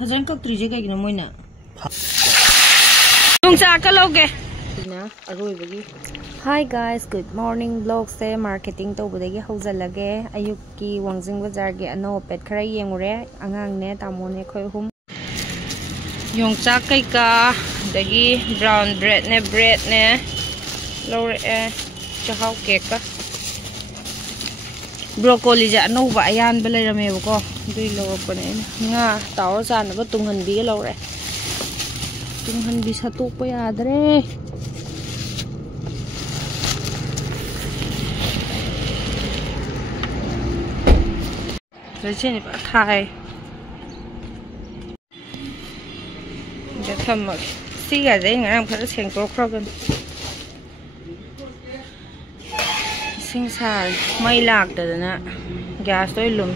फजन कक्ट्रीजे कईगिनो Moina नुंचा का लोगे ना अरोइबगी hi guys good morning blog से मार्केटिंग तौबदगी हौजलगे अयुक की वांगजिंग बाजार के अनो पेट खरा येंगुरे अंगांग ने तामोने खोय हुम योंचा कईका दगी ब्राउन ब्रेड ने लौरे चहाव केक का ब्रोकोली जा अनौबा अयानबा लेरमेबको दुई लौरपने nga तावर चानबा तुंगहनबी लौरे तुंगहनबी सतोकपा यादरे लेचेनि बा थाय थमग सिगाजे ngam खरा सेंगतोख्रगन सिंग सार मै लाक्तदना गैस तो लुम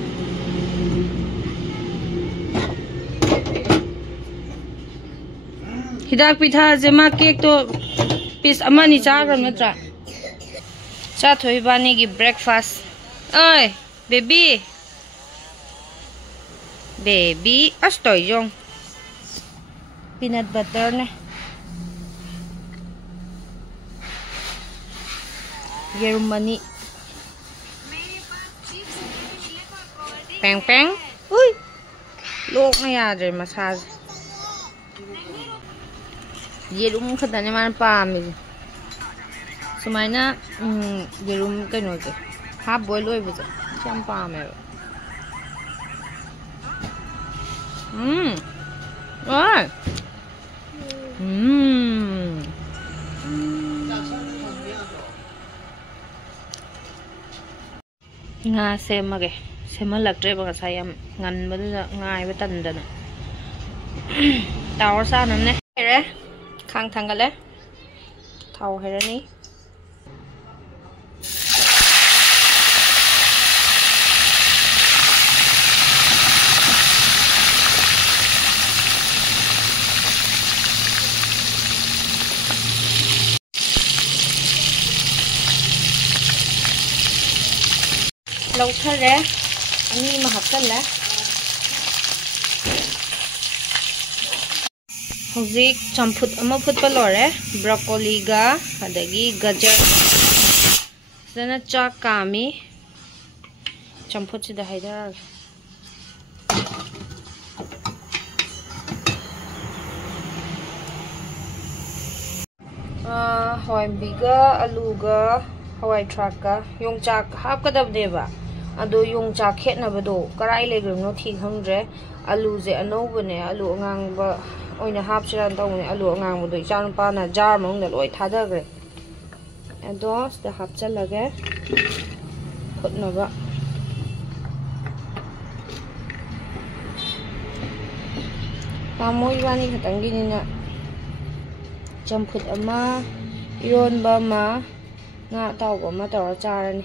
हिदाक पिठा जेमा केक तो पीस अमानी चाग्रम नत्रा चाथोई बानी की ब्रेकफास्ट ओय बेबी अस्तोय जोंग पीनट बटर ने येरुमनी पेंग पेंग उई लोक ना यादरे मसाज येरुम खतने मान पामी सुमाइना येरुम कइनो जे हाफ बॉयल होय बजे चम पामे ओय nga semage semalaktre ba sayam ngan bada ngai ba tandana tawar sa namne re khang thangale thau herani लौथरे अनि महकले हौजिक चम्फुट अमा फुटबा लोरे ब्रोकोली गा अदगी गाजर सना चाक कामी चम्फुट सिदा हाइदर हवाई बिगा आलूगा हवाई ट्रक का योंचाक हापकदबदेबा अदो योंचाक खेतनबदो कराई लेग्रनो थी खंग्रे आलू जे अनौबने आलू अंगांगबा ओइना हापसिरान तौने आलू अंगांगबदो इचानुपाना जार मंगदा लोय थादग्रे अदो द हापचलगे फुटनबा पामोय वानी खतंगिनिना चम्फुट अमा इरोनबा मा nga tawba ma tawra charani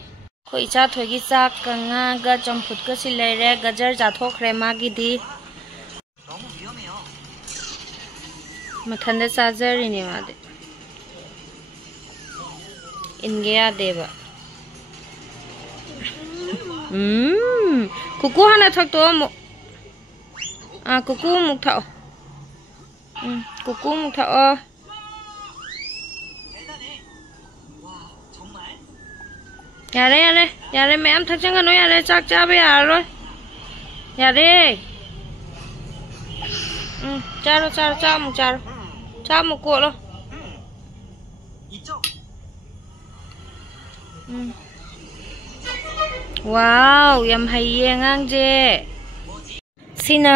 khoi cha thogi chak ka nga ga champut ka silai re gajar ja thokre ma gi di mathande sajari ni ma de inge ya deba kuku hana thak to mo kuku muk thao kuku muk thao यारे मैं हम थक जाएंगे no यारे चाक चाबे यार यारे चारो चामु कोलो वाव यम हाइये ngang-je sina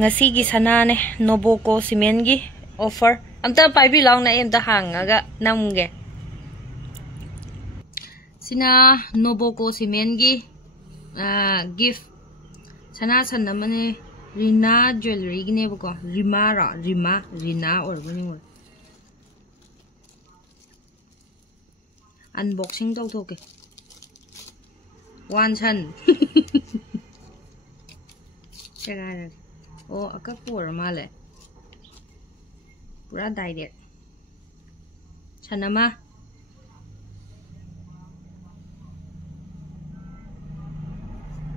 ngasi gi sana ne Noboko cement gi offer amta paibi law na em ta hangaga namge sina Noboko cement gi gift sana san namane Rina jewelry gi ne bako Rina or bani mo unboxing tau thoke one chan chega o akak por male pura direct chanama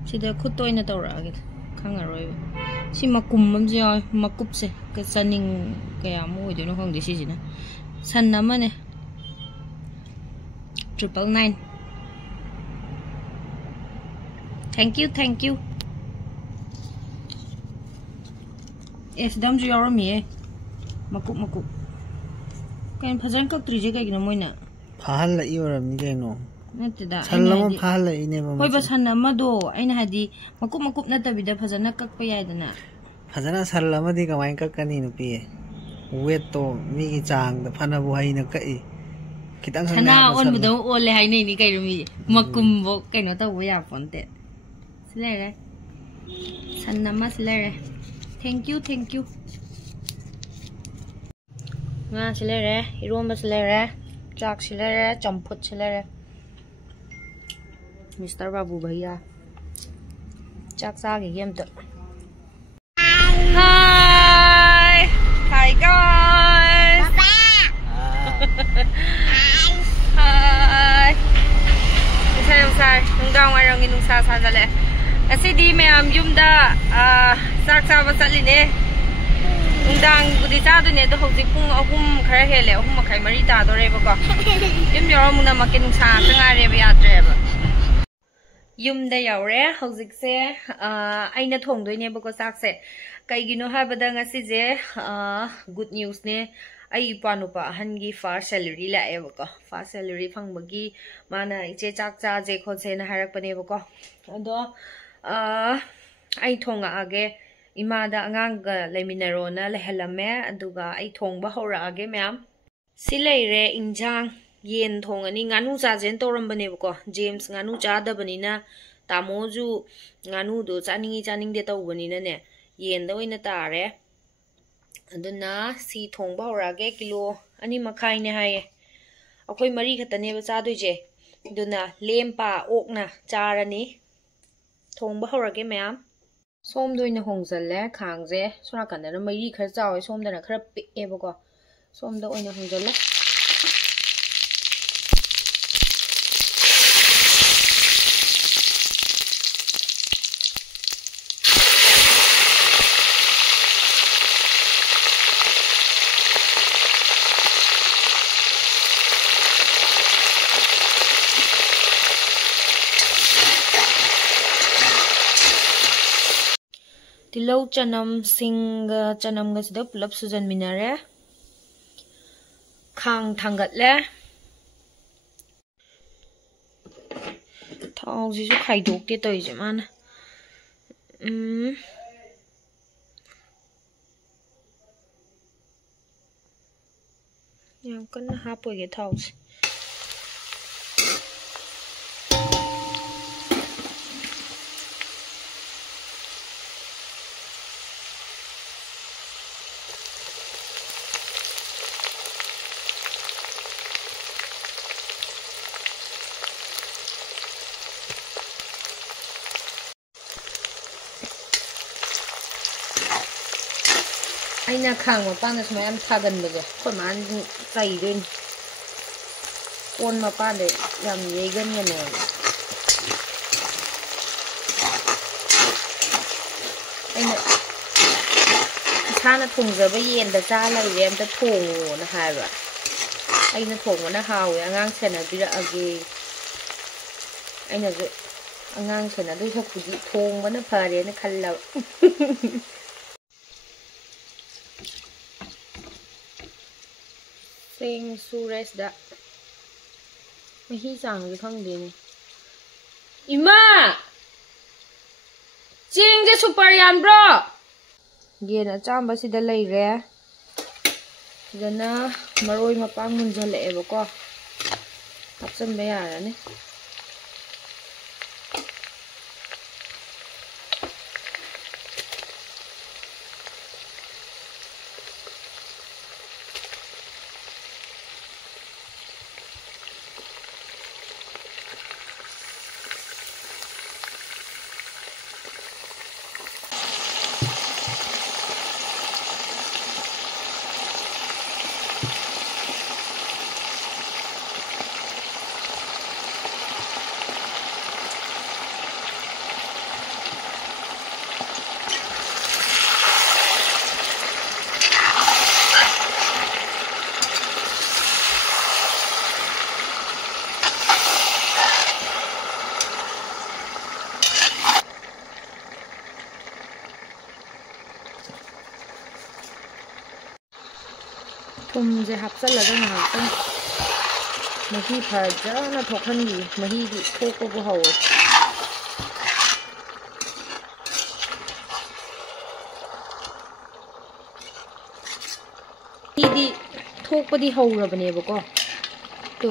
sida khut toina tawra ge khangaroi ꯁꯤ ꯃꯀꯨꯝ ꯑꯃꯁꯨ ꯌꯥꯎꯋꯦ ꯃꯀꯨꯞꯁꯦ ꯆꯥꯅꯤꯡ ꯀꯌꯥꯃꯨꯛ ꯑꯣꯏꯗꯣꯏꯅꯣ ꯈꯪꯗꯦ ꯁꯤꯁꯤꯅ ꯁꯟ ꯑꯃꯅꯦ 999 thank you ꯁꯤꯗ ꯑꯃꯁꯨ ꯌꯥꯎꯔꯝꯃꯤꯌꯦ ꯃꯀꯨꯞ ꯀꯩꯅꯣ ꯐꯖꯅ ꯀꯛꯇ꯭ꯔꯤꯁꯦ ꯀꯩꯒꯤꯅꯣ ꯃꯣꯏꯅ ꯐꯥꯍꯜꯂꯛꯏ ꯑꯣꯏꯔꯝꯅꯤ ꯀꯩꯅꯣ ꯅꯠꯇꯦꯗ ꯁꯟ ꯑꯃ ꯐꯥꯍꯜꯂꯛꯏꯅꯦꯕ ꯍꯣꯏꯕ ꯁꯟ ꯑꯃꯗꯣ ꯑꯩꯅ ꯍꯥꯏꯗꯤ ꯃꯀꯨꯞ ꯅꯠꯇꯕꯤꯗ ꯐꯖꯅ ꯀꯛꯄ ꯌꯥꯏꯗꯅ ꯐꯖꯅ ꯁꯟ ꯑꯃꯗꯤ ꯀꯃꯥꯏꯅ ꯀꯛꯀꯅꯤ ꯅꯨꯄꯤ ꯋꯦꯠꯇꯣ ꯃꯤꯒꯤ ꯆꯥꯡꯗ ꯐꯅꯕꯨ ꯍꯩꯅ ꯀꯛꯏ खितंग सना ओनबदो ओले हाय नहीं नी कइरो मी मकुम्बो कइनो तबो या पोनते सिलेरे सन्नमा सिलेरे थैंक यू nga सिलेरे इरोंबा सिलेरे चाक सिलेरे चंपुत सिलेरे मिस्टर बाबू भैया चाक सागे गेम तो hi guys Hi. Nungdang warang inungsa sanale. Kasi di mayam yumda saksa basaline. Nungdang budi sado ne to hojik pung ahum khara hele ahum makai mari ta dore ba ko. Yum yoro muna makinungsa sangare ba yadre ba. Yumda yaure hojik se aina thongdoi ne ba ko sakse. Kaigino habada ngasi je good news ne ai panupa hangi first salary la ebako first salary phangbagi mana iche chak cha je khose na harak pane bako ado ai thonga age ima da angang ga leminaro na lehelame aduga ai thongba hora age ma'am sileire injang yen thongani nganu cha jen torambane bako james nganu cha dabani na tamoju nganu do chaning de tawbani na ne yen da oina tare aduna si thongba horage kilo ani makhai ne haye akhoi mari khatane ba cha doije aduna lempa okna charani thongba horage ma'am som doina hongjalle khangje sura kanna mari khar chawe som dana khara pi'eba ko som da oina hongjalle Tilau chanam sing chanam ga sida pulap sujan minare khang thangat le thau ji su khai dok te toi je man yam kan ha poi ge thau aina khang ma pa na sma am thagan bege khoi man chai doin kon ma pa de yam yegan ya ne aina sana thongja ba yen da cha lai re am ta thong na ha ba aina thong na hawe angang sena bira age aina je angang sena doi thokudi thong ba na phare na khalla Sing sures da mahi chang ji khang de ni ima ching je super yan bro gen achamba sida lai re dana maroi mapang munjale e ba ko hapsan ba yara ne ꯊꯨꯝꯁꯦ ꯍꯥꯞꯆꯜꯂꯒ ꯉꯥꯏꯍꯥꯛꯇꯪ ꯃꯍꯤ ꯐꯖꯅ ꯊꯣꯛꯍꯟꯕꯤ ꯃꯍꯤꯗꯤ ꯊꯣꯛꯄꯕꯨ ꯍꯧꯋꯦ ꯃꯍꯤꯗꯤ ꯊꯣꯛꯄꯗꯤ ꯍꯧꯔꯕꯅꯦꯕꯀꯣ two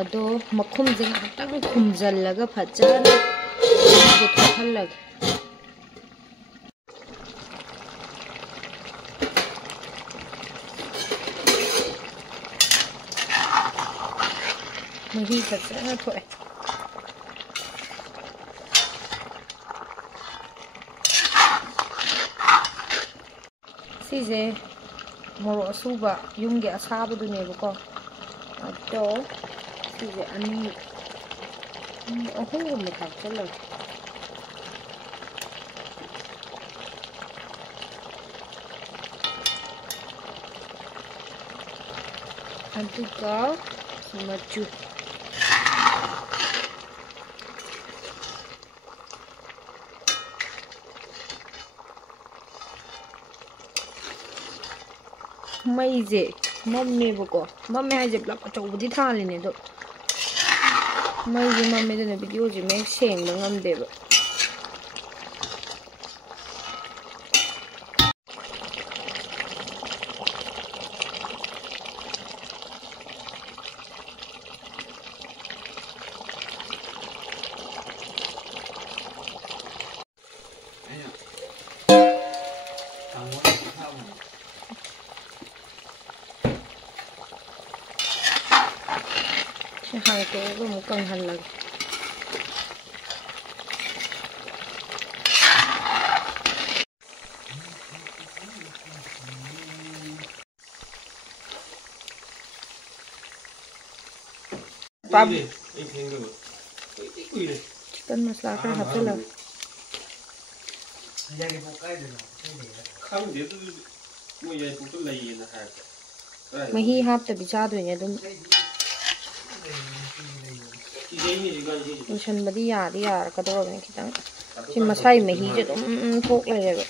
ꯑꯗꯣ ꯃꯈꯨꯝꯁꯦ ꯉꯥꯏꯍꯥꯛꯇꯪ ꯈꯨꯝꯖꯤꯜꯂꯒ ꯐꯖꯅ ꯃꯍꯤꯁꯦ ꯊꯣꯛꯍꯜꯂꯒꯦ ꯃꯍꯤ ꯐꯖꯅ ꯊꯣꯛꯑꯦ ꯁꯤꯁꯦ ꯃꯣꯔꯣꯛ ꯑꯁꯨꯕ ꯌꯨꯝꯒꯤ ꯑꯁꯥꯕꯗꯨꯅꯦꯕꯀꯣ ꯑꯗꯣ ꯁꯤꯁꯦ ꯑꯍꯨꯝꯒꯨꯝꯕ ꯊꯥꯛꯆꯜꯂꯒꯦ ꯑꯗꯨꯒ ꯃꯆꯨ ꯃꯩꯁꯦ ꯃꯝꯃꯦꯕꯀꯣ ꯃꯝꯃꯦ ꯍꯥꯏꯁꯦ ꯄꯨꯂꯞ ꯑꯆꯧꯕꯗꯤ ꯊꯥꯜꯂꯤꯅꯦ ꯑꯗꯣ ꯃꯩꯁꯦ ꯃꯝꯃꯦ ꯑꯗꯨꯅ ꯚꯤꯗꯤꯑꯣꯁꯦ ꯃꯌꯦꯛ ꯁꯦꯡꯕ ꯉꯝꯗꯦꯕ ꯍꯥꯡꯇꯣꯛꯑꯒ ꯑꯃꯨꯛ ꯀꯪꯍꯜꯂꯒꯦ चिकन मसाला खरा हापचल्लगे मही हापतबी चादोइने अदुम लोइसनबदी यादी यारकदोरबने खितंग सि मसाई महीजे अदुम थोक लेरेबा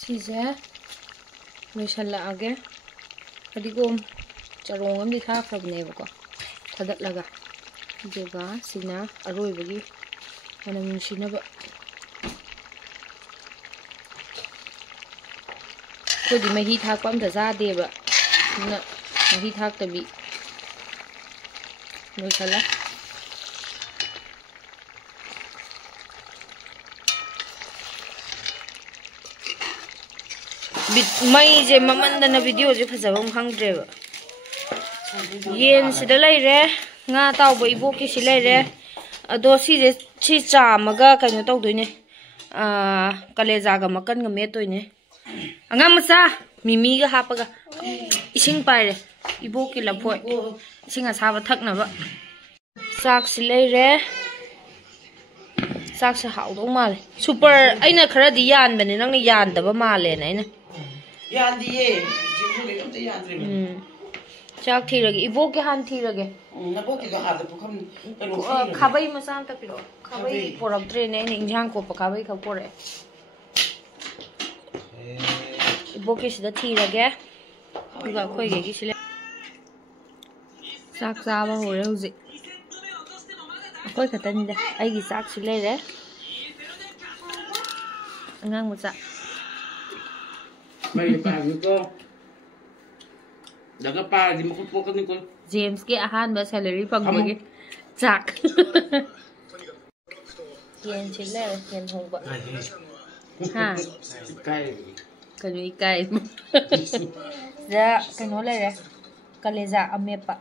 सिजे लोइसनलागे फदिगोम चरोंग अमदि थाखरबनेबको थदतलगा अदुगा सिना अरोइबगी मनम नुसिनबा कोदि मही थाकपा अमता जादेबा ना मही थाकतबी लोइसला मईजे ममंदना वीडियो जे फजबम खंगद्रेबा येन सिदा लैरे nga tawba iboki si leire ado si chaamaga kaino tawdoine kaleja ga makan ga metoine anga macha mimi ga hapaga ising paire iboki lafoi ising asaba thaknaba sak si leire sak sa hawdo male super aina khara di yan bane nang yan daba male na aina yan diye jingu le amta yan tre ꯆꯥꯛ ꯊꯤꯔꯒꯦ ꯏꯕꯣꯛꯀꯤ ꯍꯥꯟ ꯊꯤꯔꯒꯦ ꯅꯕꯣꯛꯀꯤꯗꯣ ꯑꯥꯗ ꯄꯨꯈꯝ ꯀꯩꯅꯣ ꯈꯥꯕꯩ ꯃꯆꯥ ꯑꯃ ꯇꯛꯄꯤꯔꯣ ꯈꯥꯕꯩ ꯄꯣꯔꯛꯇ꯭ꯔꯦꯅꯦ ꯑꯩꯅ ꯏꯟꯖꯥꯡ ꯀꯣꯠꯄ ꯈꯥꯕꯩ ꯈꯛ ꯄꯣꯔꯛꯑꯦ ꯏꯕꯣꯛꯀꯤꯁꯤꯗ ꯊꯤꯔꯒꯦ ꯑꯗꯨꯒ ꯑꯩꯈꯣꯏꯒꯤ ꯁꯤ ꯆꯥꯛ ꯆꯥꯕ ꯍꯧꯔꯦ ꯍꯧꯖꯤꯛ ꯑꯩꯈꯣꯏ ꯈꯛꯇꯅꯤꯗ ꯑꯩꯒꯤ ꯆꯥꯛꯁꯤ ꯂꯩꯔꯦ ꯑꯉꯥꯡ ꯃꯆꯥ ꯃꯩ ꯄꯥꯒꯤꯀꯣ daga pa di mo ko kan ko James ke ahan ba salary pagbagi chak yen chile yen hongba ha kai kanu ikai ja kanu le re kaleja amepa